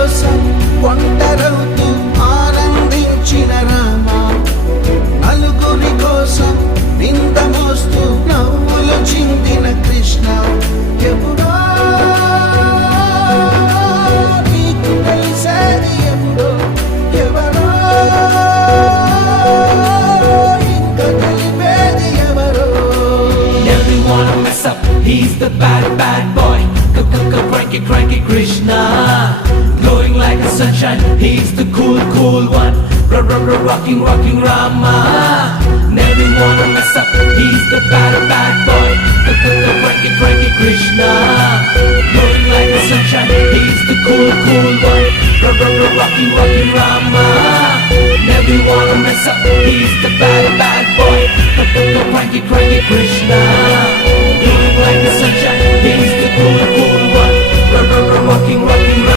కోసం ఒంటరవుతూ ఆనందించిన రామ, నలుగురి కోసం నింద మోస్తూ నవ్వులు చిందిన కృష్ణ, ఎప్పుడో నీకు తెలిసేది ఎప్పుడో, ఎవరో ఇంకా తెలిపేది ఎవరో. Never wanna mess up, he's the bad, bad boy. Cranky, cranky Krishna, glowing like the sunshine, he's the cool, cool one. Rocking, rocking Rama. Never wanna mess up, he's the bad, bad boy. Cranky, cranky Krishna, glowing like the sunshine, he's the cool, cool one. Rocking, rocking Rama. Never wanna mess up, he's the bad, bad boy. Cranky, cranky Krishna, glowing like the sunshine.